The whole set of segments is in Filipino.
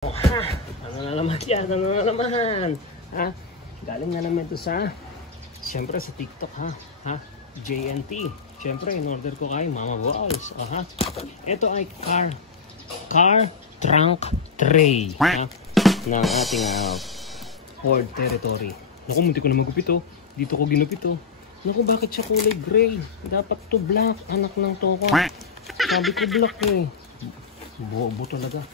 Oh, ha? Ano na naman yan? Ano na naman? Ha? Galing na naman ito sa, siyempre sa TikTok ha? Ha? JNT. Siyempre, in-order ko kay Mama Balls. Aha. Ito ay car trunk tray. Ha? Ng ating Ford Territory. Naku, munti ko na magupit oh. Dito ko ginupit oh. Naku, bakit siya kulay gray? Dapat to black, anak ng toko. Sabi ko black eh. Bobo talaga.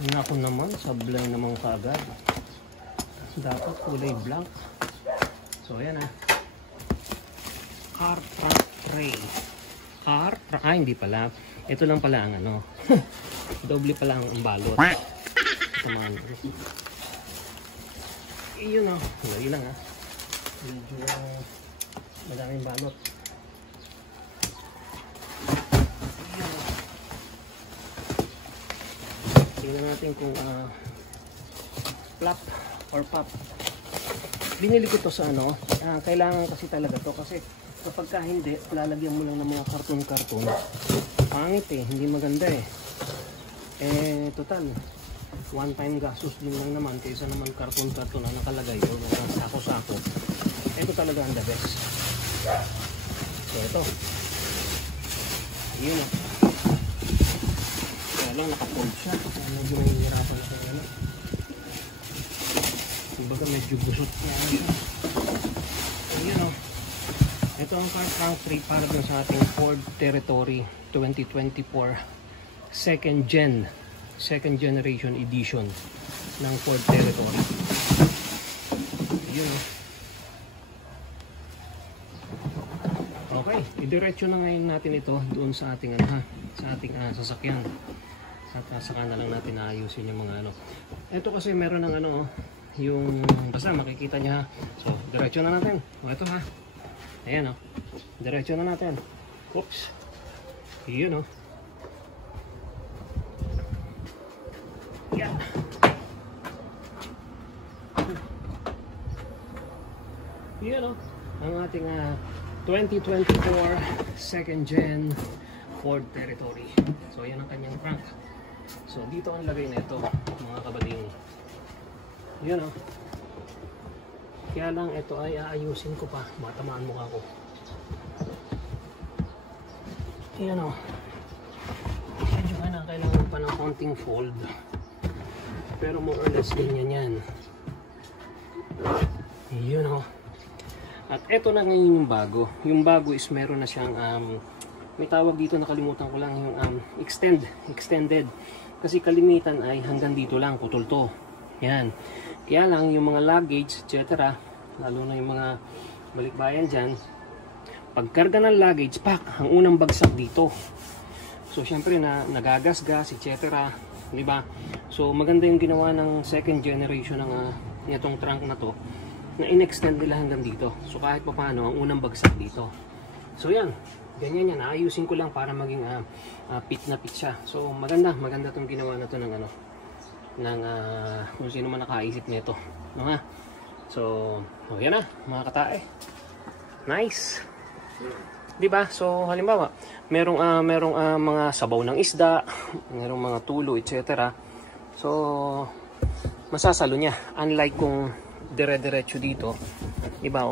Naku naman, sablay naman kaagad. Dapat kulay black. So ayan car trunk tray. Hindi pala. Ito lang pala ang ano. Doble pala ang balot. Tamaan. Iyon lagi lang medyo madaming balot. Tingnan natin kung flap or pop. Binili ko to sa kailangan kasi talaga to kasi kapag ka hindi, lalagyan mo lang ng mga karton-karton. Pangit hindi maganda total one time gastos din lang naman kaysa naman karton-karton na nakalagay o sako-sako. Ito talaga ang the best. So ito yun kaya lang nakapold siya medyo mahihirapan siya kumbaga medyo busot niya siya. Yun ito ang car trunk tray para dun sa ating Ford Territory 2024 second generation edition ng Ford Territory. Yun okay, idiretso na ngayon natin ito doon sa ating sa ating sasakyan. At saka na lang natin ayusin yung mga ito kasi meron ng yung basta makikita niya. So diretso na natin. Ito ayan diretso na natin. Oops. Yun yeah. Yun ang ating 2024 second gen Ford Territory. So yan ang kanyang trunk. So dito ang lagay nito mga kabading. Yun kaya lang ito ay aayusin ko pa. Matamaan mukha ko. Yan medyo kailangan pa ng konting fold. Pero more or less ganyan yan. Yun At ito na ngayon yung bago. Yung bago is meron na siyang may tawag dito, nakalimutan ko lang yung extended. Kasi kalimitan ay hanggang dito lang, putol to. Yan. Kaya lang yung mga luggage, etc. Lalo na yung mga balikbayan dyan. Pagkarga ng luggage, ang unang bagsak dito. So syempre nagagasgas, etc. Diba? So maganda yung ginawa ng second generation ng itong trunk na to. Na in-extend nila hanggang dito. So kahit pa paano, ang unang bagsak dito. So yan. Ganyan yan. Ayusin ko lang para maging pit na pit siya. So maganda itong ginawa na to ng kung sino man nakaisip nito. So yan mga katae. Nice. Diba? So halimbawa, merong mga sabaw ng isda, merong mga tulo, etc. So masasalo niya. Unlike kung dire-diretso dito, diba?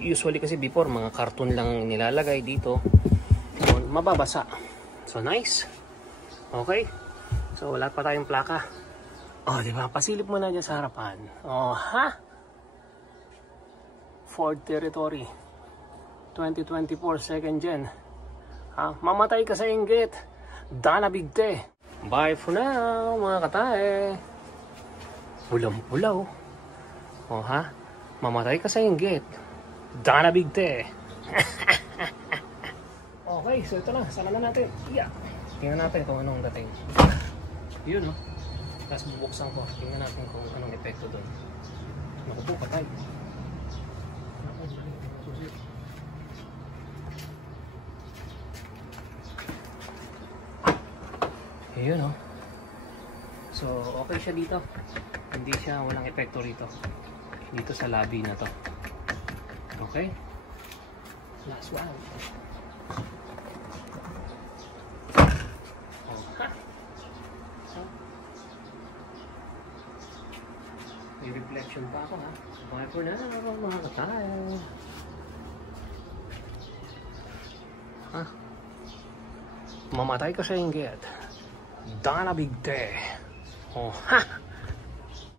Usually kasi before mga karton lang nilalagay dito, so, mababasa. So nice. Okay. So wala pa tayong plaka. Diba? Pasilip mo na dyan sa harapan. Ford Territory 2024 second gen. Mamatay ka sa inggit. Dana bigte. Bye for now mga katae. Pulang-pulaw. Mamatay ka sa inggit. Dana bigte. Okay, so ito na. Sala na natin. Yeah. Tingnan natin kung anong dating. Yun Tapos bubuksan ko. Tingnan natin kung anong epekto doon. Naku po, patay. Ayun So okay siya dito. Hindi siya, walang epekto rito. Dito sa lobby na to. Okay? Last one. May reflection pa ako ha. Bye for now, mga katayo. Ha? Mamatay ka sa inggit. Dana Big Day. Oh, ha!